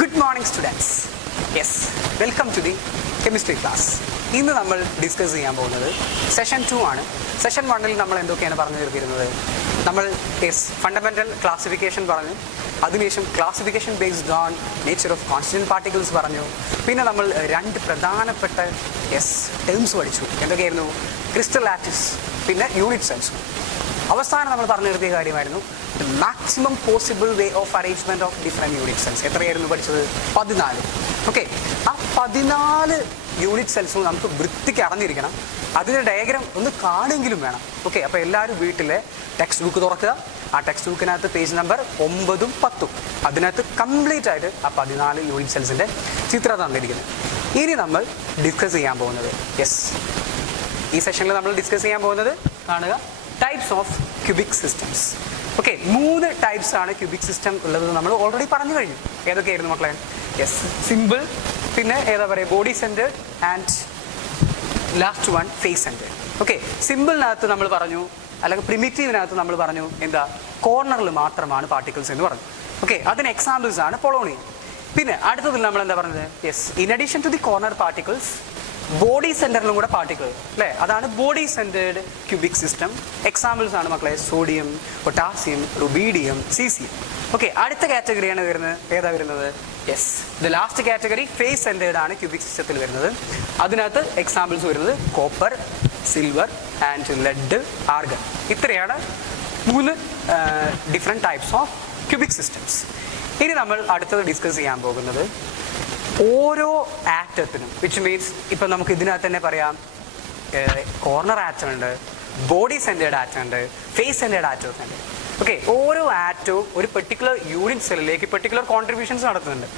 Good morning students. Yes, welcome to the chemistry class. ഇന്ന് നമ്മൾ discuss ചെയ്യാൻ പോകുന്നത് സെഷൻ 2 ആണ്. സെഷൻ 1-ൽ നമ്മൾ എന്തൊക്കെയാണ് പറഞ്ഞു തീർത്തിരുന്നത്? നമ്മൾ ഫണ്ടമെന്റൽ ക്ലാസിഫിക്കേഷൻ പറഞ്ഞു, അതിനുശേഷം classification based on nature of constant particles പറഞ്ഞു, പിന്നെ നമ്മൾ രണ്ട് പ്രധാനപ്പെട്ട ടേംസ് പഠിച്ചു. എന്തൊക്കെയായിരുന്നു? ക്രിസ്റ്റൽ ലാറ്റിസ്, പിന്നെ യൂണിറ്റ് സെൽസ്. അവസാനം നമ്മൾ പറഞ്ഞു നിർത്തിയ കാര്യമായിരുന്നു the maximum possible way of arrangement of different unit cells. എത്രയായിരുന്നു പഠിച്ചത്? 14. ഓക്കെ, ആ 14 യൂണിറ്റ് സെൽസും നമുക്ക് വൃത്തിക്ക് അറിഞ്ഞിരിക്കണം. അതിൻ്റെ ഡയഗ്രാം ഒന്ന് കാണുമെങ്കിലും വേണം. ഓക്കെ, അപ്പോൾ എല്ലാവരും വീട്ടിലെ ടെക്സ്റ്റ് ബുക്ക് തുറക്കുക. ആ ടെക്സ്റ്റ് ബുക്കിനകത്ത് പേജ് നമ്പർ 9ഉം 10ഉം അതിനകത്ത് കംപ്ലീറ്റ് ആയിട്ട് ആ 14 യൂണിറ്റ് സെൽസിൻ്റെ ചിത്രം തന്നിരിക്കുന്നത്. ഇനി നമ്മൾ ഡിസ്കസ് ചെയ്യാൻ പോകുന്നത് ഈ സെഷനിൽ നമ്മൾ ഡിസ്കസ് ചെയ്യാൻ പോകുന്നത് കാണുക, types of cubic systems. Okay, 3 types ആണ് ക്യൂബിക് സിസ്റ്റം ഉള്ളത്. നമ്മൾ ഓൾറെഡി പറഞ്ഞു കഴിഞ്ഞു. ഏതൊക്കെയായിരുന്നു മക്കളെ? സിമ്പിൾ, പിന്നെ ഏതാ പറയുക, body centred, and last one face centred. Okay, സിമ്പിളിനകത്ത് നമ്മൾ പറഞ്ഞു, അല്ലെങ്കിൽ പ്രിമിറ്റീവിനകത്ത് നമ്മൾ പറഞ്ഞു എന്താ, കോർണറിൽ മാത്രമാണ് പാർട്ടിക്കിൾസ് എന്ന് പറഞ്ഞു. ഓക്കെ, അതിന് എക്സാമ്പിൾസ് ആണ് പൊളോണിയം. പിന്നെ അടുത്തതിൽ നമ്മൾ എന്താ പറഞ്ഞത്? In addition to the corner particles, body സെന്ററിലും കൂടെ പാർട്ടിക്കിൾ അല്ലേ, അതാണ് body centred cubic system. Examples ആണ് മക്കളെ sodium, potassium, rubidium, caesium. Okay, അടുത്ത കാറ്റഗറിയാണ് വരുന്നത്. ഏതാ വരുന്നത്? The last category face centred ആണ് ക്യൂബിക് സിസ്റ്റത്തിൽ വരുന്നത്. അതിനകത്ത് എക്സാമ്പിൾസ് വരുന്നത് copper, silver and lead, argon. ഇത്രയാണ് 3 different types of cubic systems. ഇനി നമ്മൾ അടുത്തത് ഡിസ്കസ് ചെയ്യാൻ പോകുന്നത് ഓരോ ആറ്റത്തിനും, വിച്ച് മീൻസ് ഇപ്പം നമുക്ക് ഇതിനകത്ത് തന്നെ പറയാം കോർണർ ആറ്റം ഉണ്ട്, ബോഡി സെൻറ്റേർഡ് ആറ്റം ഉണ്ട്, ഫേസ് സെൻറ്റേർഡ് ആറ്റംസ് ഉണ്ട്. ഓക്കെ, ഓരോ ആറ്റവും ഒരു പെർട്ടിക്കുലർ യൂണിറ്റ് സെല്ലിലേക്ക് പെർട്ടിക്കുലർ കോൺട്രിബ്യൂഷൻസ് നടത്തുന്നുണ്ട്.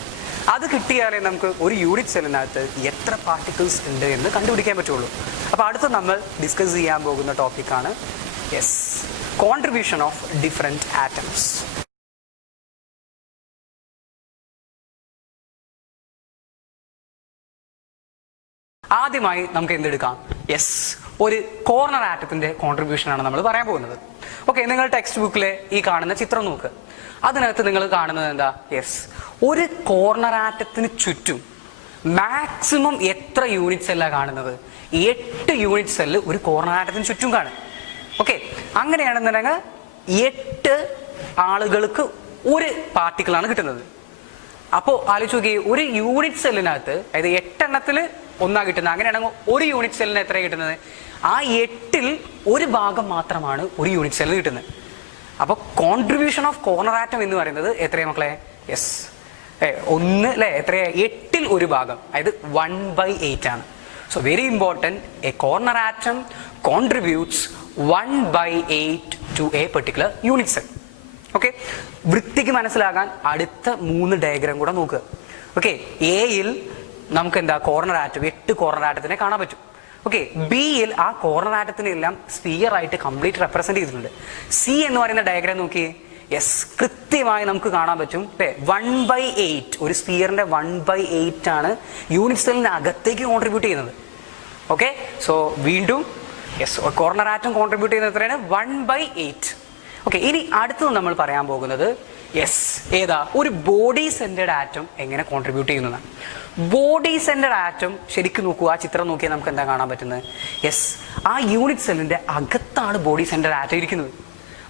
അത് കിട്ടിയാലേ നമുക്ക് ഒരു യൂണിറ്റ് സെല്ലിനകത്ത് എത്ര പാർട്ടിക്കിൾസ് ഉണ്ട് എന്ന് കണ്ടുപിടിക്കാൻ പറ്റുള്ളൂ. അപ്പോൾ അടുത്ത് നമ്മൾ ഡിസ്കസ് ചെയ്യാൻ പോകുന്ന ടോപ്പിക്കാണ് കോൺട്രിബ്യൂഷൻ ഓഫ് ഡിഫറെൻറ്റ് ആറ്റംസ്. ആദ്യമായി നമുക്ക് എന്തെടുക്കാം? ഒരു കോർണർ ആറ്റത്തിന്റെ കോൺട്രിബ്യൂഷൻ ആണ് നമ്മൾ പറയാൻ പോകുന്നത്. ഓക്കെ, നിങ്ങൾ ടെക്സ്റ്റ് ബുക്കിലെ ഈ കാണുന്ന ചിത്രം നോക്ക്. അതിനകത്ത് നിങ്ങൾ കാണുന്നത് എന്താ? ഒരു കോർണർ ആറ്റത്തിന് ചുറ്റും മാക്സിമം എത്ര യൂണിറ്റ് സെല്ലാണ് കാണുന്നത്? 8 യൂണിറ്റ് സെല്ല് ഒരു കോർണർ ആറ്റത്തിന് ചുറ്റും കാണും. ഓക്കെ, അങ്ങനെയാണെന്നുണ്ടെങ്കിൽ 8 ആളുകൾക്ക് ഒരു പാർട്ടിക്കിളാണ് കിട്ടുന്നത്. അപ്പോൾ ആലോചിച്ച് നോക്കി, ഒരു യൂണിറ്റ് സെല്ലിനകത്ത്, അതായത് 8 എണ്ണത്തിൽ ഒന്നാ കിട്ടുന്നത്. അങ്ങനെയാണെങ്കിൽ ഒരു യൂണിറ്റ് സെല്ലിന് എത്ര കിട്ടുന്നത്? ആ 8ൽ ഒരു ഭാഗം മാത്രമാണ് ഒരു യൂണിറ്റ് സെല്ലിന് കിട്ടുന്നത്. അപ്പോൾ കോൺട്രിബ്യൂഷൻ ഓഫ് കോർണർ ആറ്റം എന്ന് പറയുന്നത് എത്രയാണ് മക്കളെ? 1 അല്ലേ, എത്രയാ? 8ൽ ഒരു ഭാഗം, അതായത് 1/8 ആണ്. So very important, a corner atom contributes 1/8 to a particular unit cell. Okay, വൃത്തിക്ക് മനസ്സിലാകാൻ അടുത്ത 3 ഡയഗ്രാം കൂടെ നോക്കുക. ഓക്കെ, എയിൽ നമുക്ക് എന്താ കോർണർ ആറ്റം, 8 കോർണർ ആറ്റത്തിനെ കാണാൻ പറ്റും. ഓക്കെ, ബിയിൽ ആ കോർണർ ആറ്റത്തിനെ എല്ലാം സ്ഫിയർ ആയിട്ട് കംപ്ലീറ്റ് റെപ്രസെന്റ് ചെയ്തിട്ടുണ്ട്. സി എന്ന് പറയുന്ന ഡയഗ്രാം നോക്കിയേ. കൃത്യമായി നമുക്ക് കാണാൻ പറ്റും 1/8, ഒരു സ്ഫിയറിന്റെ 1/8 ആണ് യൂണിറ്റ് സെല്ലിന് അകത്തേക്ക് കോൺട്രിബ്യൂട്ട് ചെയ്യുന്നത്. ഓക്കെ, സോ വീണ്ടും കോർണർ ആറ്റം കോൺട്രിബ്യൂട്ട് ചെയ്യുന്നത് എത്രയാണ്? 1/8. ഓക്കെ, ഇനി അടുത്തത് നമ്മൾ പറയാൻ പോകുന്നത് ഏതാ, ഒരു ബോഡി സെന്റേർഡ് ആറ്റം എങ്ങനെ കോൺട്രിബ്യൂട്ട് ചെയ്യുന്നതാണ്. ബോഡി സെന്റേർഡ് ആറ്റം ശരിക്കും നോക്കുക, ആ ചിത്രം നോക്കിയാൽ നമുക്ക് എന്താ കാണാൻ പറ്റുന്നത്? ആ യൂണിറ്റ് സെല്ലിന്റെ അകത്താണ് ബോഡി സെന്റേർഡ് ആറ്റം ഇരിക്കുന്നത്.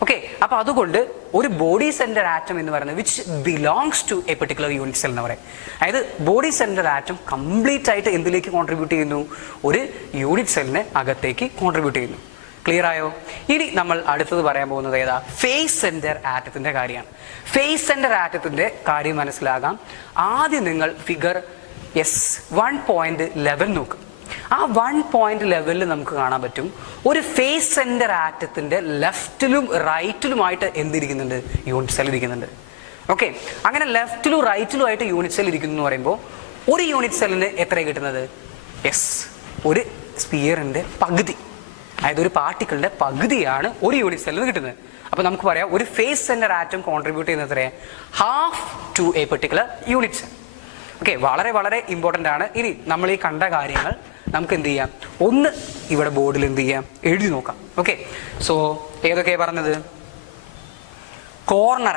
ഓക്കെ, അപ്പൊ അതുകൊണ്ട് ഒരു ബോഡി സെന്റർ ആറ്റം എന്ന് പറയുന്നത് which belongs to a particular unit cell എന്ന് പറയും. അതായത് ബോഡി സെന്റർ ആറ്റം കംപ്ലീറ്റ് ആയിട്ട് എന്തിലേക്ക് കോൺട്രിബ്യൂട്ട് ചെയ്യുന്നു? ഒരു യൂണിറ്റ് സെല്ലിന് അകത്തേക്ക് കോൺട്രിബ്യൂട്ട് ചെയ്യുന്നു. ക്ലിയർ ആയോ? ഇനി നമ്മൾ അടുത്തത് പറയാൻ പോകുന്നത് ഏതാ? ഫേസ് സെന്റർ ആറ്റത്തിന്റെ കാര്യമാണ്. ഫേസ് സെന്റർ ആറ്റത്തിന്റെ കാര്യം മനസ്സിലാകാം. ആദ്യം നിങ്ങൾ ഫിഗർ 1.11 നോക്കുക. ആ 1.11 നമുക്ക് കാണാൻ പറ്റും ഒരു ഫേസ് സെന്റർ ആറ്റത്തിന്റെ ലെഫ്റ്റിലും റൈറ്റിലുമായിട്ട് എന്തിരിക്കുന്നുണ്ട്? യൂണിറ്റ് സെൽ ഇരിക്കുന്നുണ്ട്. ഓക്കെ, അങ്ങനെ ലെഫ്റ്റിലും റൈറ്റിലും ആയിട്ട് യൂണിറ്റ് സെൽ ഇരിക്കുന്നു എന്ന് പറയുമ്പോൾ ഒരു യൂണിറ്റ് സെല്ലിന് എത്ര കിട്ടുന്നത്? ഒരു സ്ഫിയറിന്റെ പകുതി, അതായത് ഒരു പാർട്ടിക്കിളിന്റെ പകുതിയാണ് ഒരു യൂണിറ്റ് സെല്ലിന് കിട്ടുന്നത്. അപ്പൊ നമുക്ക് പറയാം ഒരു ഫേസ് സെന്റർ ആറ്റം കോൺട്രിബ്യൂട്ട് ചെയ്യുന്നത് എത്രയാണ്? Half to a particular unit cell. Okay, വളരെ വളരെ ഇമ്പോർട്ടൻ്റ് ആണ്. ഇനി നമ്മൾ ഈ കണ്ട കാര്യങ്ങൾ നമുക്ക് എന്ത് ചെയ്യാം, ഒന്ന് ഇവിടെ ബോർഡിൽ എന്ത് ചെയ്യാം, എഴുതി നോക്കാം. ഓക്കെ, സോ ഏതൊക്കെയാണ് പറഞ്ഞത്? കോർണർ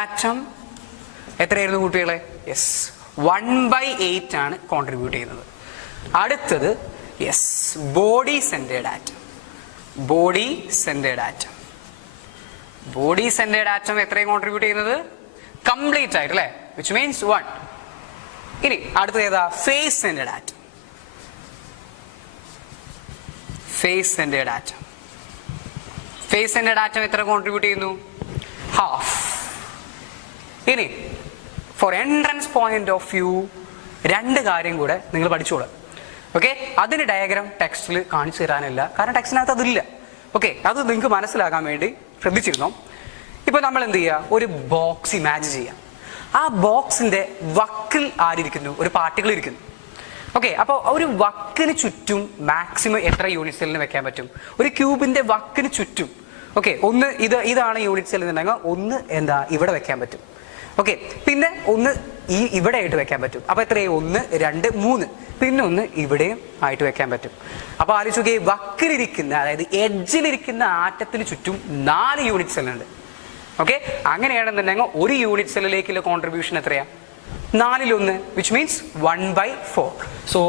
ആറ്റം എത്രയായിരുന്നു കുട്ടികളെ? യെസ്, 1/8 ആണ് കോൺട്രിബ്യൂട്ട് ചെയ്യുന്നത്. അടുത്തത് yes, body centred atom. Body centred atom. Body centred atom എത്രയും കോൺട്രിബ്യൂട്ട് ചെയ്യുന്നത്? കംപ്ലീറ്റ് ആയിട്ട് അല്ലേ, വിച്ച് മീൻസ് 1. ഇനി അടുത്തത് ഏതാ? Face centred atom. Face centred atom. Face centred atom എത്ര കോൺട്രിബ്യൂട്ട് ചെയ്യുന്നു? ഹാഫ്. ഇനി for entrance point of view രണ്ട് കാര്യം കൂടെ നിങ്ങൾ പഠിച്ചോളൂ. ഓക്കെ, അതിന് ഡയഗ്രാം ടെക്സ്റ്റിൽ കാണിച്ചു തരാനില്ല, കാരണം ടെക്സ്റ്റിനകത്ത് അതില്ല. ഓക്കെ, അത് നിങ്ങൾക്ക് മനസ്സിലാക്കാൻ വേണ്ടി ശ്രദ്ധിച്ചിരുന്നോ? ഇപ്പൊ നമ്മൾ എന്ത് ചെയ്യുക? ഒരു ബോക്സ് ഇമാജിൻ ചെയ്യാം. ആ ബോക്സിന്റെ വക്കിൽ ആരിയ്ക്കുന്നു? ഒരു പാർട്ടിക്കിൾ ഇരിക്കുന്നു. ഓക്കെ, അപ്പോൾ ഒരു വക്കിന് ചുറ്റും മാക്സിമം എത്ര യൂണിറ്റ് സെല്ലിന് വെക്കാൻ പറ്റും? ഒരു ക്യൂബിന്റെ വക്കിന് ചുറ്റും. ഓക്കെ, ഒന്ന് ഇതാണ് യൂണിറ്റ് സെൽ എന്നുണ്ടെങ്കിൽ ഒന്ന് എന്താ ഇവിടെ വെക്കാൻ പറ്റും. ഓക്കെ, പിന്നെ ഒന്ന് ഇവിടെ ആയിട്ട് വെക്കാൻ പറ്റും. അപ്പൊ എത്രയും 1, 2, 3, പിന്നെ ഒന്ന് ഇവിടെയും ആയിട്ട് വെക്കാൻ പറ്റും. അപ്പൊ ആലോചിച്ച് വക്കിലിരിക്കുന്ന, അതായത് എഡ്ജിലിരിക്കുന്ന ആറ്റത്തിന് ചുറ്റും 4 യൂണിറ്റ് സെല്ലുണ്ട്. ഓക്കെ, അങ്ങനെയാണെന്നുണ്ടെങ്കിൽ ഒരു യൂണിറ്റ് സെല്ലിലേക്കുള്ള കോൺട്രിബ്യൂഷൻ എത്രയാ? 4/1, വിച്ച് മീൻസ് 1/4. സോ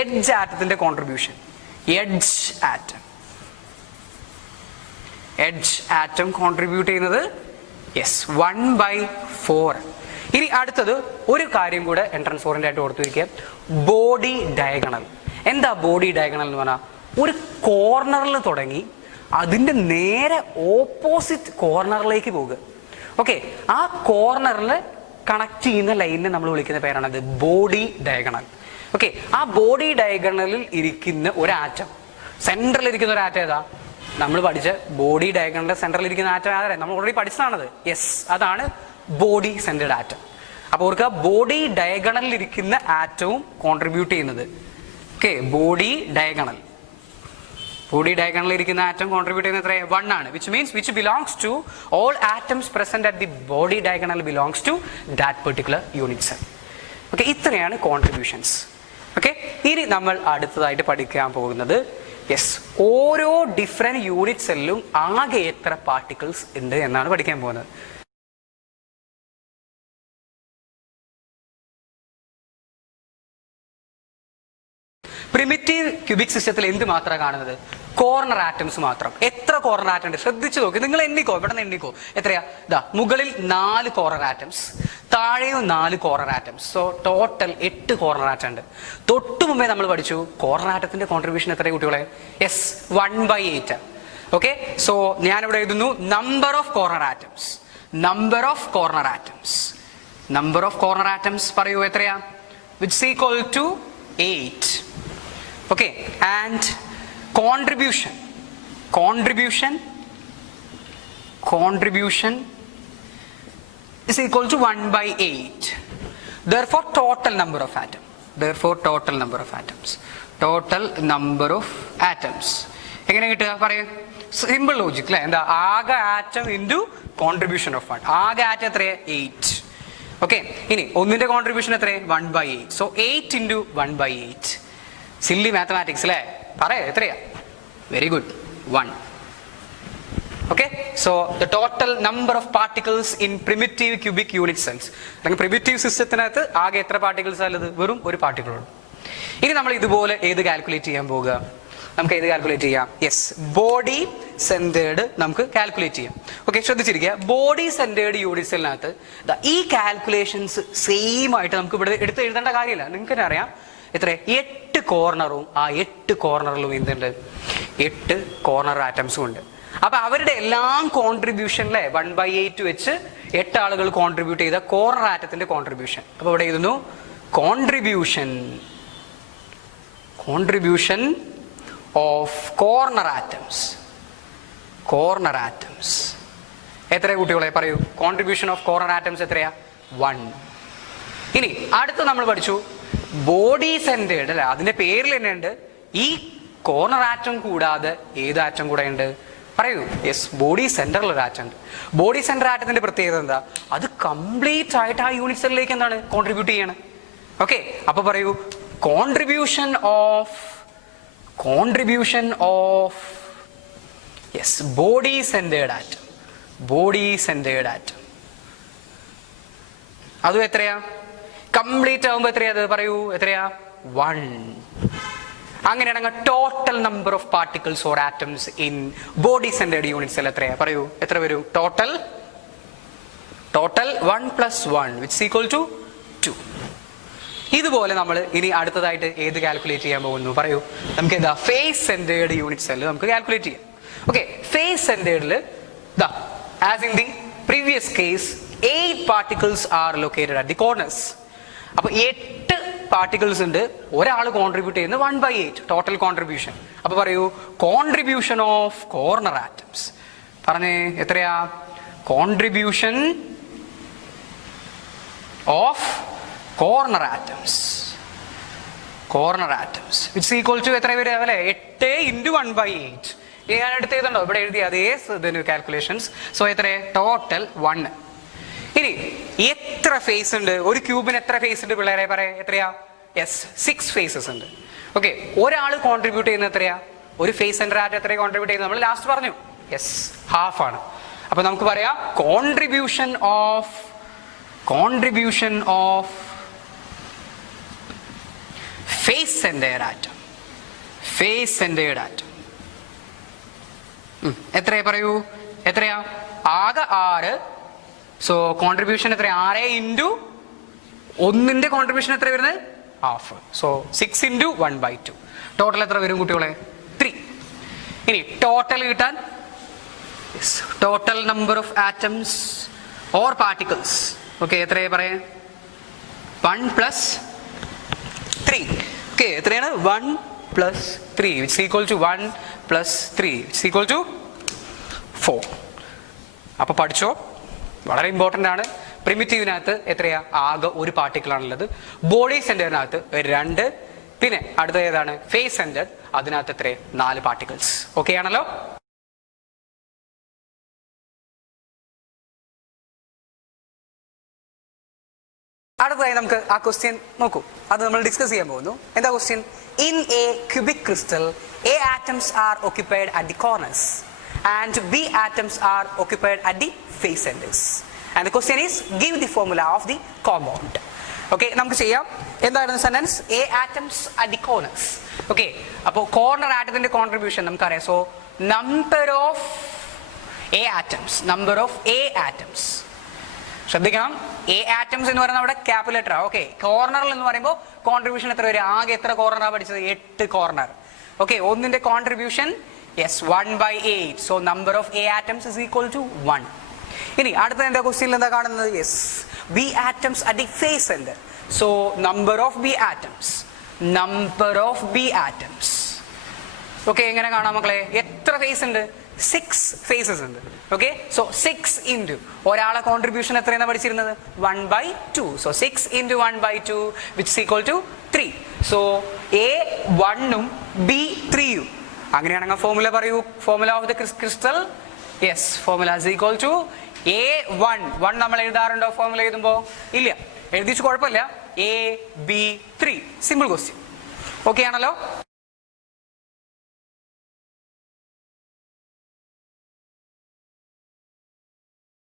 എഡ്ജ് ആറ്റത്തിന്റെ കോൺട്രിബ്യൂഷൻ, എഡ്ജ് ആറ്റം കോൺട്രിബ്യൂട്ട് ചെയ്യുന്നത് യെസ് 1/4. ഇനി അടുത്തത് ഒരു കാര്യം കൂടെ എൻട്രൻസ് ഓറിയന്റ് ആയിട്ട് ഓർത്തു വയ്ക്കുക, ബോഡി ഡയഗണൽ. എന്താ ബോഡി ഡയഗണൽ എന്ന് പറഞ്ഞാൽ? ഒരു കോർണറിൽ തുടങ്ങി അതിന്റെ നേരെ ഓപ്പോസിറ്റ് കോർണറിലേക്ക് പോകുക. ഓക്കെ, ആ കോർണറിൽ കണക്ട് ചെയ്യുന്ന ലൈനിനെ നമ്മൾ വിളിക്കുന്ന പേരാണത് ബോഡി ഡയഗണൽ. ഓക്കെ, ആ ബോഡി ഡയഗണലിൽ ഇരിക്കുന്ന ഒരു ആറ്റം, സെൻട്രലിൽ ഇരിക്കുന്ന ഒരു ആറ്റം ഏതാ? നമ്മൾ പഠിച്ച ബോഡി ഡയഗണലിന്റെ സെൻട്രലിൽ ഇരിക്കുന്ന ആറ്റം ആരെ? നമ്മൾ ഓൾറെഡി പഠിച്ചതാണത്. യെസ്, അതാണ് ബോഡി സെന്റേർഡ് ആറ്റം. അപ്പോൾ ഓർക്കുക, ബോഡി ഡയഗണലിൽ ഇരിക്കുന്ന ആറ്റവും കോൺട്രിബ്യൂട്ട് ചെയ്യുന്നത്. ഓക്കെ, ബോഡി ഡയഗണലിൽ ഇരിക്കുന്ന ആറ്റം കോൺട്രിബ്യൂട്ട് ചെയ്യുന്നത് എത്രയാണ്? 1 ആണ്. Which means which belongs to all atoms present at the body diagonal belongs to that particular unit cell. Okay, ഇത്രയാണ് കോൺട്രിബ്യൂഷൻസ്. ഓക്കെ, ഇനി നമ്മൾ അടുത്തതായിട്ട് പഠിക്കാൻ പോകുന്നത് യെസ്, ഓരോ ഡിഫറെന്റ് യൂണിറ്റ് സെല്ലിലും ആകെ എത്ര പാർട്ടിക്കിൾസ് ഉണ്ട് എന്നാണ് പഠിക്കാൻ പോകുന്നത്. പ്രിമിറ്റീവ് ക്യൂബിക് സിസ്റ്റത്തിൽ എന്ത് മാത്രമാണ് കാണുന്നത്? കോർണർ ആറ്റംസ് മാത്രം. എത്ര കോർണർ ആറ്റം ഉണ്ട് ശ്രദ്ധിച്ചു നോക്കി. നിങ്ങൾ എണ്ണിക്കോ, ഇവിടെ നിന്ന് എണ്ണിക്കോ. എത്രയാ? മുകളിൽ 4 കോർണർ ആറ്റംസ്, താഴെയും 4 corner atoms. So total 8 corner atom ഉണ്ട്. തൊട്ടു മുമ്പേ നമ്മൾ പഠിച്ചു കോർണർ ആറ്റത്തിന്റെ കോൺട്രിബ്യൂഷൻ എത്രയാണ് കുട്ടികളെ? യെസ്, 1/8. ഓക്കെ, സോ ഞാനിവിടെ എഴുതുന്നു നമ്പർ ഓഫ് കോർണർ ആറ്റംസ്. പറയൂ എത്രയാ? Which is equal to 8. Okay, and contribution is equal to 1/8. Therefore total number of atoms എങ്ങനെ കിട്ടുക? പറയൂ, സിമ്പിൾ ലോജിക് അല്ലേ? എന്താ? ആകെ ആറ്റം ഇൻറ്റു കോൺട്രിബ്യൂഷൻ ഓഫ് 1. ആകെ ആറ്റം എത്രയാ? 8. ഓക്കെ, ഇനി ഒന്നിന്റെ കോൺട്രിബ്യൂഷൻ എത്രയാ? 1/8. സോ 8 × 1/8. സില്ലി മാത്തമാറ്റിക്സ് അല്ലേ? പറയാ എത്രയാ? Very good, 1. Okay, so the total number of particles in primitive cubic unit cells, അല്ലെങ്കിൽ പ്രിമിറ്റീവ് സിസ്റ്റത്തിനകത്ത് ആകെ എത്ര പാർട്ടിക്കിൾസ് ആണുള്ളത്? വെറും ഒരു പാർട്ടിക്കിളുള്ളൂ. ഇനി നമ്മൾ ഇതുപോലെ ഏത് കാൽക്കുലേറ്റ് ചെയ്യാൻ പോകുക? നമുക്ക് ഏത് കാൽക്കുലേറ്റ് ചെയ്യാം? യെസ്, ബോഡി സെന്റേർഡ് നമുക്ക് കാൽക്കുലേറ്റ് ചെയ്യാം. ഓക്കെ, ശ്രദ്ധിച്ചിരിക്കുക, ബോഡി സെന്റേർഡ് യൂണിറ്റ് സെല്ലിനകത്ത് ഈ കാൽക്കുലേഷൻസ് സെയിം ആയിട്ട് നമുക്ക് ഇവിടെ എടുത്ത് എഴുതേണ്ട കാര്യമില്ല. നിങ്ങൾക്ക് തന്നെ അറിയാം എത്ര? 8 കോർണറും, ആ 8 കോർണറിലും എന്തുണ്ട്? 8 കോർണർ ആറ്റംസും ഉണ്ട്. അപ്പൊ അവരുടെ എല്ലാം കോൺട്രിബ്യൂഷനിലെ 1/8 വെച്ച് 8 ആളുകൾ കോൺട്രിബ്യൂട്ട് ചെയ്ത കോർണർ ആറ്റത്തിന്റെ കോൺട്രിബ്യൂഷൻ. അപ്പൊ ഇവിടെ എഴുതുന്നു കോൺട്രിബ്യൂഷൻ ഓഫ് കോർണർ ആറ്റംസ്. എത്രയാ കുട്ടികളെ? പറയൂ, കോൺട്രിബ്യൂഷൻ ഓഫ് കോർണർ ആറ്റംസ് എത്രയാ? 1. ഇനി അടുത്ത് നമ്മൾ പഠിച്ചു ബോഡി സെന്റേർഡ് അല്ലെ? അതിന്റെ പേരിൽ തന്നെ ഉണ്ട്. ഈ കോർണർ ആറ്റം കൂടാതെ ഏത് ആറ്റം കൂടെ ഉണ്ട്? പറയൂ. യെസ്, ബോഡി സെന്ററിൽ ഒരു ആറ്റം ഉണ്ട്. ബോഡി സെന്റർ ആറ്റത്തിന്റെ പ്രത്യേകത എന്താ? അത് കംപ്ലീറ്റ് ആയിട്ട് ആ യൂണിറ്റ് സെല്ലിലേക്ക് എന്താണ് കോൺട്രിബ്യൂട്ട് ചെയ്യണം. ഓക്കെ, അപ്പൊ പറയൂ, contribution of yes body centred atom. അതും എത്രയാ? കംപ്ലീറ്റ് ആവുമ്പോൾ എത്രയാ? അത് പറയൂ, എത്രയാ? 1. അങ്ങനെയാണെങ്കിൽ total number of particles or atoms in body centred unit cell എത്രയാ? പറയൂ, എത്ര വരും? Total 1 + 1 which is equal to 2. ഇതുപോലെ നമ്മൾ ഇനി അടുത്തതായിട്ട് ഏത് കാൽക്കുലേറ്റ് ചെയ്യാൻ പോകുന്നു? പറയൂ. നമുക്ക് എന്താ? ഫേസ് സെന്റേർഡ് യൂണിറ്റ് സെൽ നമുക്ക് കാൽക്കുലേറ്റ് ചെയ്യാം. ഓക്കെ, ഫേസ് സെന്റേർഡിൽ as in the previous case 8 particles are located at the corners. അപ്പൊ 8 പാർട്ടിക്കിൾസ് ഉണ്ട്, ഒരാൾ കോൺട്രിബ്യൂട്ട് ചെയ്യുന്നത് 1/8 ടോട്ടൽ കോൺട്രിബ്യൂഷൻ. അപ്പൊ പറയൂ, കോൺട്രിബ്യൂഷൻ ഓഫ് കോർണർ ആറ്റംസ്. പറഞ്ഞേ, എത്രയാ? Contribution of corner atoms which is equal to എത്ര വരും? അല്ലെ, 8 × 1/8. ഞാൻ എടുത്ത് എഴുതണ്ടോ? ഇവിടെ എഴുതിയ അതേ കാൽക്കുലേഷൻസ്. സോ എത്ര? ടോട്ടൽ 1. ഇനി എത്ര ഫേസ് ഉണ്ട്? ഒരു ക്യൂബിന് എത്ര ഫേസ് ഉണ്ട് പിള്ളേരെ? പറയാ, എത്രയാ? യെസ്, 6 ഫേസസ് ഉണ്ട്. ഓക്കെ, ഒരാൾ കോൺട്രിബ്യൂട്ട് ചെയ്യുന്നത് എത്രയാ? ഒരു ഫേസ് സെന്റർ ആറ്റം എത്ര കോൺട്രിബ്യൂട്ട് ചെയ്യുന്നത്? നമ്മൾ ലാസ്റ്റ് പറഞ്ഞു, യെസ്, ഹാഫ് ആണ്. അപ്പൊ നമുക്ക് പറയാം contribution of face centred atom എത്രയാ? പറയൂ, എത്രയാ? ആകെ 6. സോ കോൺട്രിബ്യൂഷൻ എത്ര? 6 × 1ന്റെ കോൺട്രിബ്യൂഷൻ എത്ര വരുന്നത്? ഹാഫ്. സോ 6 × 1/2. ടോട്ടൽ എത്ര വരും കുട്ടികളെ? 3. ഇനി ടോട്ടൽ കിട്ടാൻ total number of atoms or particles. Okay, എത്രയാ പറയാ? 1 + 3. ഓക്കെ, എത്രയാണ്? 1 + 3 which is equal to 1 + 3 which is equal to 4. അപ്പൊ പഠിച്ചോ, വളരെ ഇമ്പോർട്ടൻ്റ് ആണ്. പ്രിമിറ്റീവിനകത്ത് എത്രയാ? ആകെ ഒരു പാർട്ടിക്കിൾ ആണുള്ളത്. ബോഡി സെന്ററിനകത്ത് 2. പിന്നെ അടുത്ത ഏതാണ്? Face centre. അതിനകത്ത് എത്ര? 4 പാർട്ടിക്കിൾസ്. ഓക്കെ ആണല്ലോ? അടുത്തതായി നമുക്ക് ആ ക്വസ്റ്റ്യൻ നോക്കൂ. അത് നമ്മൾ ഡിസ്കസ് ചെയ്യാൻ പോകുന്നു. എന്താ question? In A cubic crystal A atoms are occupied at the corners and B atoms are occupied at the face centers. And the question is, give the formula of the compound. Okay, നമുക്ക് ചെയ്യാം. എന്തായിരുന്നു sentence? A atoms at the corners. Okay, അപ്പോൾ corner ആറ്റത്തിന്റെ contribution നമുക്കറിയാം. So number of A atoms. ശ്രദ്ധിക്കണം, A atoms എന്ന് പറയുന്നത് അവിടെ capital ആ. ഓക്കെ, കോർണറിൽ എന്ന് പറയുമ്പോൾ കോൺട്രിബ്യൂഷൻ എത്ര വരും? ആകെ എത്ര കോർണറാണ് പഠിച്ചത്? 8 കോർണർ. ഓക്കെ, ഒന്നിന്റെ contribution yes 1/8. So number of A atoms is equal to 1. ഇനി അടുത്ത എന്റെ ക്വസ്റ്റ്യനിൽ എന്താ കാണുന്നത്? Yes, B atoms at the face center. So number of B atoms. Okay, എങ്ങനെ കാണാം മക്കളെ? എത്ര ഫേസ് ഉണ്ട്? 6 ഫേസസ് ഉണ്ട്. ഓക്കെ, സോ 6 × ഒരാളെ കോൺട്രിബ്യൂഷൻ എത്രയാണ് പഠിച്ചിരുന്നത്? 1/2. So 6 × 1/2 which is equal to 3. So A 1-ഉം B 3-ഉം. അങ്ങനെയാണെങ്കിൽ ഫോർമുല പറയൂ. Formula of the crystal. Yes, formula is equal to A1. 1 നമ്മൾ എഴുതാറുണ്ടോ ഫോർമുല എഴുതുമ്പോ? ഇല്ല, എഴുതിച്ചു കുഴപ്പമില്ല. AB3. Simple question. ഓക്കെ ആണല്ലോ?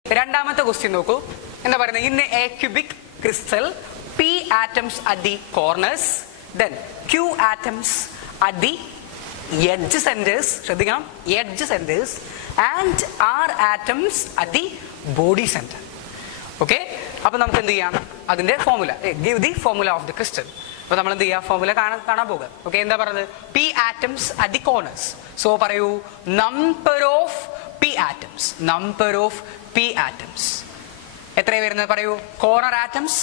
രണ്ടാമത്തെ ക്വസ്റ്റ്യൻ നോക്കൂ. എന്താ പറയുന്നത്? In A cubic crystal P atoms at the corners, then Q atoms at the edge centers. ശ്രദ്ധിക്കണം, edge centers, and R atoms at the body center. Okay, അപ്പൊ നമുക്ക് എന്ത് ചെയ്യാം? അതിന്റെ formula, give the formula of the crystal. അപ്പൊ നമ്മൾ എന്ത് ചെയ്യാം? ഫോർമുല കാണാൻ പോകുക. ഓക്കെ, എന്താ പറയുന്നത്? P atoms at the corners. So പറയൂ, നമ്പർ ഓഫ് P atoms എത്രയാണ് വരുന്നത്? പറയൂ. കോർണർ ആറ്റംസ്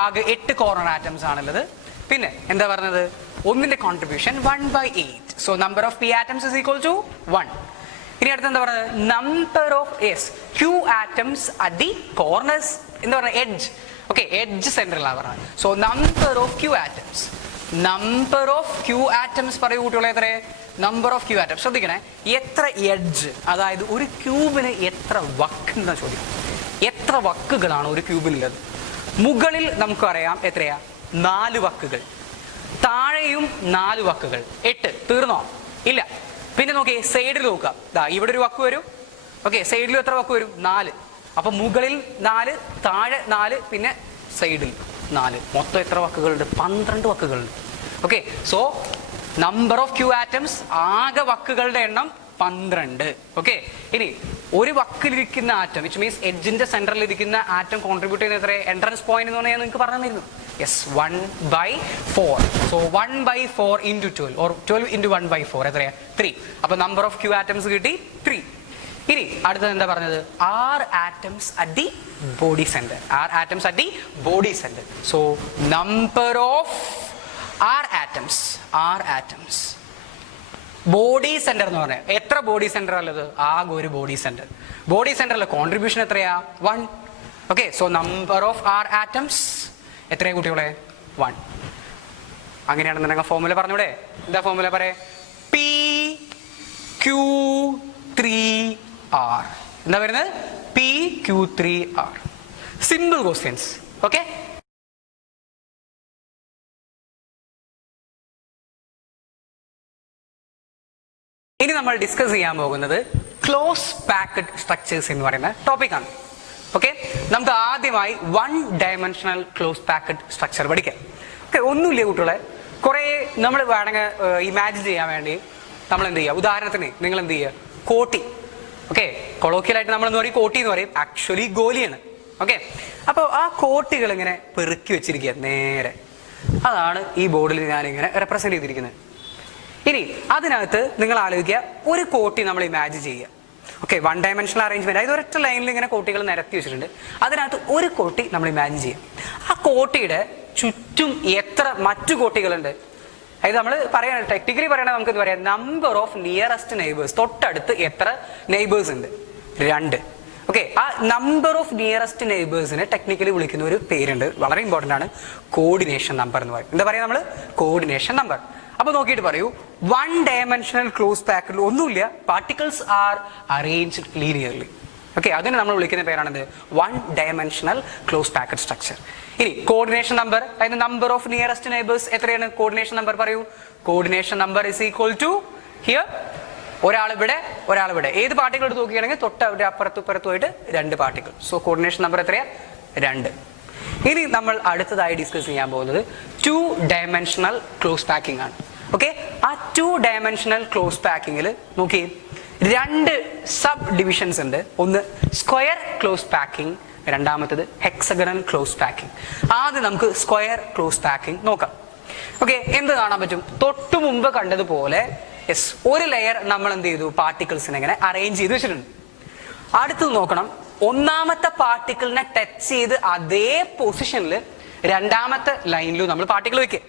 ആകെ 8 കോർണർ ആറ്റംസ് ആണുള്ളത്. പിന്നെ എന്താ പറഞ്ഞത്? ഒന്നിന്റെ contribution 1/8. So number of P atoms is equal to 1. ഇനി അടുത്ത് എന്താ പറയുന്നത്? Number of Q atoms at the corners. എന്താ പറയുക? എഡ്ജ്. ഓക്കെ, എഡ്ജ് സെന്ററിലാണ് പറഞ്ഞത്. So number of Q atoms പറയൂ കുട്ടികളെ. എത്ര നമ്പർ ഓഫ് Q atoms? ശ്രദ്ധിക്കണേ, എത്ര എഡ്ജ്, അതായത് ഒരു ക്യൂബിന് എത്ര വക്ക് എന്ന ചോദ്യം. എത്ര വക്കുകളാണ് ഒരു ക്യൂബിനുള്ളത്? മുകളിൽ നമുക്കറിയാം എത്രയാ? 4 വക്കുകൾ. താഴെയും 4 വക്കുകൾ. 8. തീർന്നോ? ഇല്ല. പിന്നെ നോക്കിയേ, സൈഡിൽ നോക്കുക. ഇവിടെ ഒരു വക്ക് വരും. ഓക്കെ, സൈഡിലും എത്ര വക്ക് വരും? 4. അപ്പൊ മുകളിൽ 4, താഴെ 4, പിന്നെ സൈഡിൽ 4. മൊത്തം എത്ര വക്കുകളുണ്ട്? 12 വക്കുകളുണ്ട്. Okay, so number of Q atoms, ആകെ വക്കുകളുടെ എണ്ണം 12. ഓക്കെ, ഇനി ഒരു വക്കിലിരിക്കുന്ന ആറ്റം, വിച്ച് മീൻസ് എഡ്ജിന്റെ സെന്ററിൽ ഇരിക്കുന്ന ആറ്റം കോൺട്രിബ്യൂട്ട് ചെയ്യുന്ന എത്ര? എൻട്രൻസ് പോയിന്റ് എന്ന് പറഞ്ഞാൽ നിങ്ങൾക്ക് പറഞ്ഞു തന്നിരുന്നു. Yes, 1/4. So 1/4 into 12 or 12 into 1/4 എത്രയാ? 3. അപ്പൊ നമ്പർ ഓഫ് ക്യൂ ആറ്റംസ് കിട്ടി 3. ഇനി അടുത്തത് എന്താ പറഞ്ഞത്? R atoms at the body center. R atoms at the body center. So number of R atoms body centre എന്ന് പറഞ്ഞാൽ എത്ര ബോഡി സെന്റർ ഉള്ളത്? ആകെ ഒരു ബോഡി സെന്റർ. ബോഡി സെന്ററിലെ കോൺട്രിബ്യൂഷൻ എത്രയാ? 1. Okay, so number of R atoms എത്രയാ കുട്ടികളെ? 1. അങ്ങനെയാണെന്നുണ്ടെങ്കിൽ ഫോർമുല പറഞ്ഞൂടെ? എന്താ ഫോർമുല പറയേ? PQ3R. എന്താ വരുന്നത്? PQ3R. Simple questions. ഓക്കെ, ഇനി നമ്മൾ ഡിസ്കസ് ചെയ്യാൻ പോകുന്നത് ക്ലോസ് പാക്ഡ് സ്ട്രക്ചേഴ്സ് എന്ന് പറയുന്ന ടോപ്പിക്കാണ്. ഓക്കെ, നമുക്ക് ആദ്യമായി 1 ഡയമെൻഷണൽ ക്ലോസ് പാക്ഡ് സ്ട്രക്ചർ പഠിക്കാം. ഓക്കെ, ഒന്നുമില്ല കുട്ടികളെ, കുറേ നമ്മൾ വേണമെങ്കിൽ ഇമാജിൻ ചെയ്യാൻ വേണ്ടി നമ്മൾ എന്ത് ചെയ്യുക? ഉദാഹരണത്തിന് നിങ്ങൾ എന്ത് ചെയ്യുക? കോട്ടി. ഓക്കെ, കൊളോക്കിയലായിട്ട് നമ്മൾ എന്ന് പറയും കോട്ടി എന്ന് പറയും, ആക്ച്വലി ഗോലിയാണ്. ഓക്കെ, അപ്പോൾ ആ കോട്ടികൾ ഇങ്ങനെ പെറുക്കി വെച്ചിരിക്കുക നേരെ. അതാണ് ഈ ബോർഡിൽ ഞാനിങ്ങനെ റെപ്രസെന്റ് ചെയ്തിരിക്കുന്നത്. ഇനി അതിനകത്ത് നിങ്ങൾ ആലോചിക്കുക, ഒരു കോട്ടി നമ്മൾ ഇമാജിൻ ചെയ്യുക. ഓക്കെ, 1 ഡയമെൻഷണൽ അറേഞ്ച്മെന്റ്, അതായത് ഒരൊറ്റ ലൈനിൽ ഇങ്ങനെ കോട്ടികൾ നിരത്തി വെച്ചിട്ടുണ്ട്. അതിനകത്ത് ഒരു കോട്ടി നമ്മൾ ഇമാജിൻ ചെയ്യും. ആ കോട്ടിയുടെ ചുറ്റും എത്ര മറ്റു കോട്ടികളുണ്ട്? അതായത് നമ്മൾ പറയണ ടെക്നിക്കലി പറയണത് നമുക്ക് പറയാം നമ്പർ ഓഫ് നിയറസ്റ്റ് നെയ്ബേഴ്സ്. തൊട്ടടുത്ത് എത്ര നെയ്ബേഴ്സ് ഉണ്ട്? 2. ഓക്കെ, ആ നമ്പർ ഓഫ് നിയറസ്റ്റ് നെയ്ബേഴ്സിനെ ടെക്നിക്കലി വിളിക്കുന്ന ഒരു പേരുണ്ട്, വളരെ ഇമ്പോർട്ടൻ്റ് ആണ്, കോർഡിനേഷൻ നമ്പർ എന്ന് പറയും. എന്താ പറയുക നമ്മൾ? Coordination number. അപ്പൊ നോക്കിയിട്ട് പറയൂ, 1 ഡയമെൻഷണൽ ക്ലോസ് പാക്ഡിൽ ഒന്നുമില്ല, particles are arranged linearly. Okay, അതിന് നമ്മൾ വിളിക്കുന്ന പേരാണത് 1 ഡയമെൻഷണൽ ക്ലോസ് പാക്ഡ് സ്ട്രക്ചർ. ഇനി കോർഡിനേഷൻ നമ്പർ, അതായത് നമ്പർ ഓഫ് നിയറസ്റ്റ് നെയ്ബേഴ്സ് എത്രയാണ്? കോർഡിനേഷൻ നമ്പർ പറയൂ. Coordination number is equal to here ഒരാളിവിടെ ഒരാളിവിടെ. ഏത് പാർട്ടിക്കിൾ എടുത്ത് നോക്കുകയാണെങ്കിൽ തൊട്ട് അപ്പുറത്തുമായിട്ട് 2 പാർട്ടിക്കിൾ. സോ കോർഡിനേഷൻ നമ്പർ എത്രയാ? 2. ഇനി നമ്മൾ അടുത്തതായി ഡിസ്കസ് ചെയ്യാൻ പോകുന്നത് 2 ഡയമെൻഷണൽ ക്ലോസ് പാക്കിംഗ് ആണ്. ഓക്കെ, ആ 2 ഡയമെൻഷണൽ ക്ലോസ് പാക്കിങ്ങിൽ നോക്കി 2 സബ് ഡിവിഷൻസ് ഉണ്ട്. ഒന്ന് സ്ക്വയർ ക്ലോസ് പാക്കിംഗ്, രണ്ടാമത്തത് ഹെക്സഗണൽ ക്ലോസ് പാക്കിംഗ്. ആദ്യം നമുക്ക് സ്ക്വയർ ക്ലോസ് പാക്കിംഗ് നോക്കാം. ഓക്കെ, എന്ത് കാണാൻ പറ്റും? തൊട്ടു മുമ്പ് കണ്ടതുപോലെ യെസ്, ഒരു ലെയർ നമ്മൾ എന്ത് ചെയ്തു? പാർട്ടിക്കിൾസിനെ ഇങ്ങനെ അറേഞ്ച് ചെയ്ത് വെച്ചിട്ടുണ്ട്. അടുത്തത് നോക്കണം, ഒന്നാമത്തെ പാർട്ടിക്കിളിനെ ടച്ച് ചെയ്ത് അതേ പൊസിഷനിൽ രണ്ടാമത്തെ ലൈനിലും നമ്മൾ പാർട്ടിക്കിൾ വെക്കുക.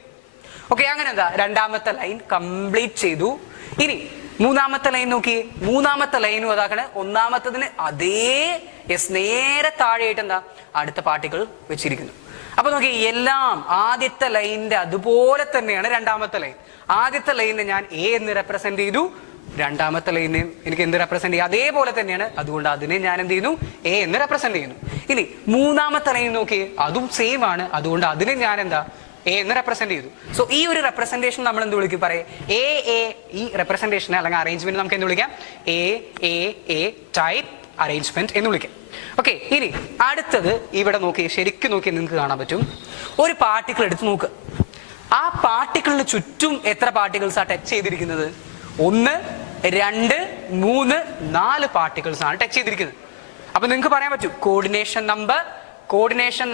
ഓക്കെ, അങ്ങനെ എന്താ? രണ്ടാമത്തെ ലൈൻ കംപ്ലീറ്റ് ചെയ്തു. ഇനി മൂന്നാമത്തെ ലൈൻ നോക്കി, മൂന്നാമത്തെ ലൈനും അതാക്കണേ ഒന്നാമത്തതിന് അതേ യെസ് നേരെ താഴെയായിട്ട് എന്താ അടുത്ത പാർട്ടിക്കിൾ വെച്ചിരിക്കുന്നു. അപ്പൊ നോക്കി, എല്ലാം ആദ്യത്തെ ലൈനിന്റെ അതുപോലെ തന്നെയാണ് രണ്ടാമത്തെ ലൈൻ. ആദ്യത്തെ ലൈനിനെ ഞാൻ എ എന്ന് റെപ്രസെന്റ് ചെയ്തു, രണ്ടാമത്തെ ലൈനെ എനിക്ക് എന്ത് റെപ്രസെന്റ് ചെയ്യും? അതേപോലെ തന്നെയാണ്, അതുകൊണ്ട് അതിനെ ഞാൻ എന്ത് ചെയ്യുന്നു? എ എന്ന് റെപ്രസെന്റ് ചെയ്യുന്നു. ഇനി മൂന്നാമത്തെ ലൈൻ നോക്കി, അതും സെയിം ആണ്, അതുകൊണ്ട് അതിനെ ഞാൻ എന്താ? എ എന്ന് റെപ്രസെന്റ് ചെയ്തു. സോ ഈ ഒരു റെപ്രസെന്റേഷൻ നമ്മൾ എന്ത് വിളിക്കും? പറയാം എ എ. ഈ റെപ്രസെന്റേഷനെ അല്ലെങ്കിൽ അറേഞ്ച്മെന്റ് നമുക്ക് എന്ത് വിളിക്കാം? A A A type arrangement എന്ന് വിളിക്കാം. ഓക്കെ, ഇനി അടുത്തത് ഇവിടെ നോക്കി, ശരിക്കും നോക്കി നിങ്ങൾക്ക് കാണാൻ പറ്റും, ഒരു പാർട്ടിക്കിൾ എടുത്ത് നോക്കുക. ആ പാർട്ടിക്കിളിന് ചുറ്റും എത്ര പാർട്ടിക്കിൾസ് ആ ടച്ച് ചെയ്തിരിക്കുന്നത്? 1 2 3 4 പാർട്ടിക്കിൾസ് ആണ് ടച്ച് ചെയ്തിരിക്കുന്നത്. അപ്പൊ നിങ്ങൾക്ക് പറയാൻ പറ്റും കോർഡിനേഷൻ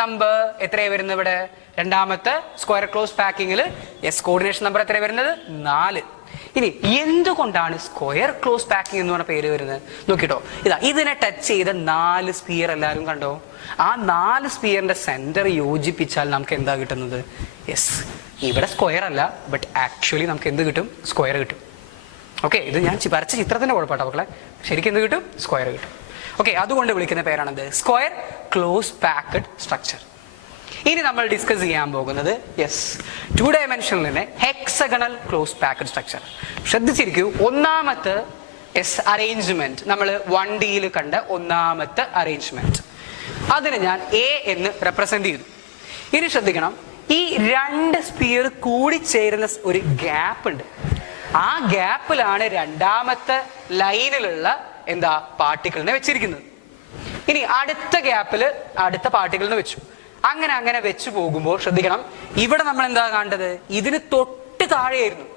നമ്പർ എത്രയാണ് വരുന്നത് ഇവിടെ? രണ്ടാമത്തെ സ്ക്വയർ ക്ലോസ് പാക്കിങ്ങിൽ യെസ്, കോർഡിനേഷൻ നമ്പർ എത്രയാണ് വരുന്നത്? 4. ഇനി എന്തുകൊണ്ടാണ് സ്ക്വയർ ക്ലോസ് പാക്കിംഗ് എന്ന് പറഞ്ഞ പേര് വരുന്നത്? നോക്കിട്ടോ, ഇതിനെ ടച്ച് ചെയ്ത 4 സ്പിയർ എല്ലാവരും കണ്ടോ? ആ 4 സ്പിയറിന്റെ സെന്റർ യോജിപ്പിച്ചാൽ നമുക്ക് എന്താ കിട്ടുന്നത്? യെസ്, ഇവിടെ സ്ക്വയർ അല്ല, ബട്ട് ആക്ച്വലി നമുക്ക് എന്ത് കിട്ടും? സ്ക്വയർ കിട്ടും. ഓക്കെ, ഇത് ഞാൻ വരച്ച ചിത്രത്തിന്റെ കുഴപ്പമാട്ടോ മക്കളെ, ശരിക്കും എന്ത് കിട്ടും? സ്ക്വയർ കിട്ടും. ഓക്കെ, അതുകൊണ്ട് വിളിക്കുന്ന പേരാണത് സ്ക്വയർ ക്ലോസ് പാക്ഡ് സ്ട്രക്ചർ. ഇനി നമ്മൾ ഡിസ്കസ് ചെയ്യാൻ പോകുന്നത് യെസ് 2 ഡയമെൻഷനിലെ ഹെക്സഗണൽ ക്ലോസ് പാക്ഡ് സ്ട്രക്ചർ. ശ്രദ്ധിച്ചിരിക്കൂ, ഒന്നാമത്തെ യെസ് അറേഞ്ച്മെന്റ് നമ്മൾ 1D കണ്ട ഒന്നാമത്തെ അറേഞ്ച്മെന്റ്, അതിനെ ഞാൻ എ എന്ന് റെപ്രസെന്റ് ചെയ്തു. ഇനി ശ്രദ്ധിക്കണം, ഈ 2 സ്പിയർ കൂടി ചേരുന്ന ഒരു ഗ്യാപ്പ് ഉണ്ട്. ആ ഗ്യാപ്പിലാണ് രണ്ടാമത്തെ ലൈനിലുള്ള എന്താ പാർട്ടിക്കിളിനെ വെച്ചിരിക്കുന്നത്. ഇനി അടുത്ത ഗ്യാപ്പിൽ അടുത്ത പാർട്ടിക്കിളിനെ വെച്ചു. അങ്ങനെ അങ്ങനെ വെച്ച് പോകുമ്പോൾ ശ്രദ്ധിക്കണം, ഇവിടെ നമ്മൾ എന്താ കണ്ടത്, ഇതിന് തൊട്ട് താഴെയായിരുന്നു.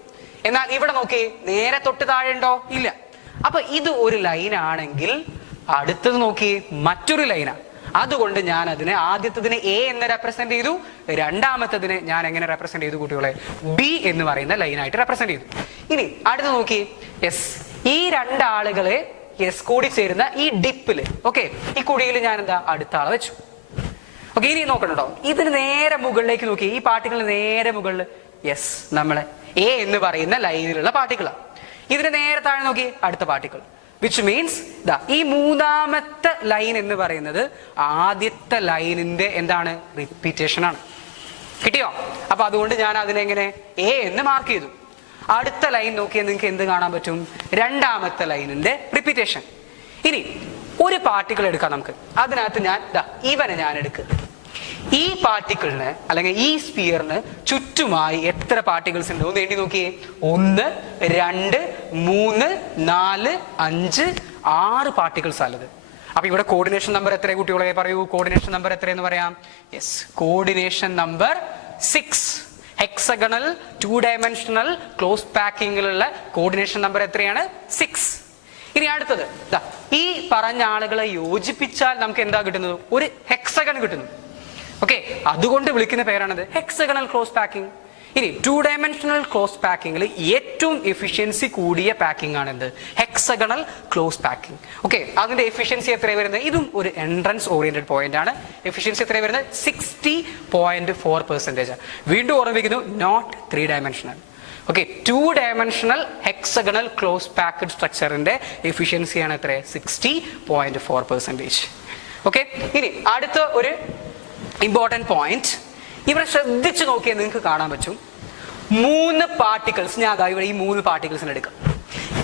എന്നാൽ ഇവിടെ നോക്കി, നേരെ തൊട്ട് താഴെ ഉണ്ടോ? ഇല്ല. അപ്പൊ ഇത് ഒരു ലൈൻ ആണെങ്കിൽ അടുത്തത് നോക്കി മറ്റൊരു ലൈനാണ്. അതുകൊണ്ട് ഞാൻ അതിനെ ആദ്യത്തതിനെ എ എന്ന് റെപ്രസെന്റ് ചെയ്തു, രണ്ടാമത്തതിനെ ഞാൻ എങ്ങനെ റെപ്രസെന്റ് ചെയ്തു കുട്ടികളെ? ബി എന്ന് പറയുന്ന ലൈനായിട്ട് റെപ്രസെന്റ് ചെയ്തു. ഇനി അടുത്ത് നോക്കി, യെസ്, ഈ രണ്ടാളുകളെ കൂടി ചേരുന്ന ഈ ഡിപ്പില്, ഓക്കെ, ഈ കുഴിയിൽ ഞാൻ എന്താ അടുത്ത ആളെ വെച്ചു. ഓക്കെ, ഇനി നോക്കണോ, ഇതിന് നേരെ മുകളിലേക്ക് നോക്കി, ഈ പാർട്ടിക്കിളിന് നേരെ മുകളിൽ യെസ് നമ്മളെ എ എന്ന് പറയുന്ന ലൈനിലുള്ള പാർട്ടിക്കിളാണ്. ഇതിന് നേരെ താഴെ നോക്കി അടുത്ത പാർട്ടിക്കിൾ, വിച്ച് മീൻസ് ഈ മൂന്നാമത്തെ ലൈൻ എന്ന് പറയുന്നത് ആദ്യത്തെ ലൈനിന്റെ എന്താണ്? റിപ്പീറ്റേഷൻ ആണ്. കിട്ടിയോ? അപ്പൊ അതുകൊണ്ട് ഞാൻ അതിനെങ്ങനെ എ എന്ന് മാർക്ക് ചെയ്തു. അടുത്ത ലൈൻ നോക്കിയാൽ നിങ്ങൾക്ക് എന്ത് കാണാൻ പറ്റും? രണ്ടാമത്തെ ലൈനിന്റെ റിപ്പീറ്റേഷൻ. ഇനി ഒരു പാർട്ടിക്കിൾ എടുക്കാം നമുക്ക്. അതിനകത്ത് ഞാൻ ഇവനെ ഞാൻ എടുക്കുക. ഈ പാർട്ടിക്കിളിന് അല്ലെങ്കിൽ ഈ സ്പിയറിന് ചുറ്റുമായി എത്ര പാർട്ടിക്കിൾസ് ഉണ്ട് ഒന്ന് എണ്ണി നോക്കിയേ. 1, 2, 3, 4, 5, 6 പാർട്ടിക്കിൾസ് ആണത്. അപ്പൊ ഇവിടെ കോർഡിനേഷൻ നമ്പർ എത്ര കുട്ടികളെ പറയൂ? കോർഡിനേഷൻ നമ്പർ എത്രയെന്ന് പറയാം? Yes, coordination number 6. Hexagonal 2 dimensional close പാക്കിങ്ങിലുള്ള കോർഡിനേഷൻ നമ്പർ എത്രയാണ്? 6. ഇനി അടുത്തത്, ഈ പറഞ്ഞ ആളുകളെ യോജിപ്പിച്ചാൽ നമുക്ക് എന്താ കിട്ടുന്നത്? ഒരു ഹെക്സഗൺ കിട്ടുന്നു. ഓക്കെ, അതുകൊണ്ട് വിളിക്കുന്ന പേരാണത് ഹെക്സഗണൽ ക്ലോസ് പാക്കിംഗ്. ഇനി 2 ഡയമെൻഷണൽ ക്ലോസ് പാക്കിങ്ങിൽ ഏറ്റവും എഫിഷ്യൻസി കൂടിയ പാക്കിംഗ് ആണെന്ത്? Hexagonal close packing. ഓക്കെ, അതിന്റെ എഫിഷ്യൻസി എത്ര വരുന്നത്? ഇതും ഒരു എൻട്രൻസ് ഓറിയന്റഡ് പോയിന്റ് ആണ്. എഫിഷ്യൻസി എത്ര വരുന്നത്? 60.4%. വീണ്ടും ഓർമ്മിക്കുന്നു, not 3 dimensional. Okay, 2 dimensional hexagonal close packed സ്ട്രക്ചറിന്റെ എഫിഷ്യൻസിയാണ് എത്ര? 60.4%. ഓക്കെ, ഇനി അടുത്ത ഒരു ഇമ്പോർട്ടൻറ്റ് പോയിന്റ്, ഇവിടെ ശ്രദ്ധിച്ചു നോക്കിയാൽ നിങ്ങൾക്ക് കാണാൻ പറ്റും 3 പാർട്ടിക്കിൾസ്. ഞാൻ അതാ ഇവിടെ ഈ 3 പാർട്ടിക്കിൾസിന് എടുക്കാം.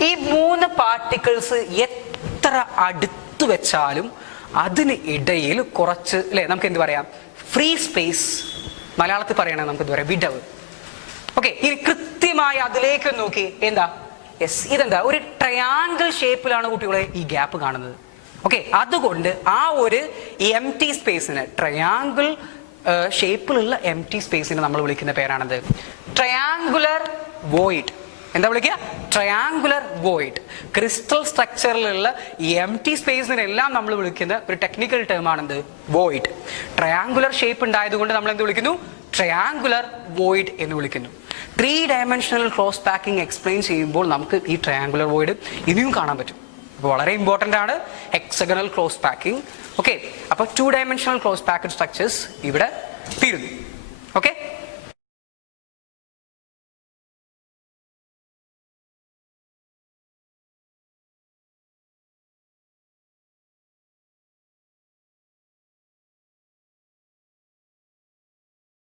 ഈ 3 പാർട്ടിക്കിൾസ് എത്ര അടുത്ത് വെച്ചാലും അതിന് ഇടയിൽ കുറച്ച് അല്ലെ നമുക്ക് എന്ത് പറയാം? Free space. മലയാളത്തിൽ പറയണത് നമുക്ക് എന്ത് പറയാം? വിടവ്. ഓക്കെ, ഇനി കൃത്യമായി അതിലേക്ക് നോക്കി എന്താ? യെസ്, ഇതെന്താ? ഒരു ട്രയാങ്കിൾ ഷേപ്പിലാണ് കുട്ടികളെ ഈ ഗ്യാപ്പ് കാണുന്നത്. ഓക്കെ, അതുകൊണ്ട് ആ ഒരു എം ടി സ്പേസിന്, ട്രയാങ്കിൾ ഷേപ്പിലുള്ള എം ടി സ്പേസിന് നമ്മൾ വിളിക്കുന്ന പേരാണത് ട്രയാങ്കുലർ വോയിഡ്. എന്താ വിളിക്കുക? Triangular void. ക്രിസ്റ്റൽ സ്ട്രക്ചറിലുള്ള എം ടി സ്പേസിനെല്ലാം നമ്മൾ വിളിക്കുന്ന ഒരു ടെക്നിക്കൽ ടേം ആണെന്ത്? വോയിഡ്. ട്രയാങ്കുലർ ഷേപ്പ് ഉണ്ടായതുകൊണ്ട് നമ്മൾ എന്ത് വിളിക്കുന്നു? ട്രയാങ്കുലർ വോയിഡ് എന്ന് വിളിക്കുന്നു. 3 ഡയമെൻഷണൽ ക്ലോസ് പാക്കിംഗ് എക്സ്പ്ലെയിൻ ചെയ്യുമ്പോൾ നമുക്ക് ഈ ട്രയാങ്കുലർ വോയിഡ് ഇനിയും കാണാൻ പറ്റും. അപ്പോൾ വളരെ ഇമ്പോർട്ടൻ്റ് ആണ് ഹെക്സഗണൽ ക്ലോസ് പാക്കിംഗ്. ഓക്കെ, അപ്പോൾ 2 ഡയമെൻഷണൽ ക്ലോസ് പാക്ഡ് സ്ട്രക്ചേഴ്സ് ഇവിടെ തീരുന്നു. ഓക്കെ.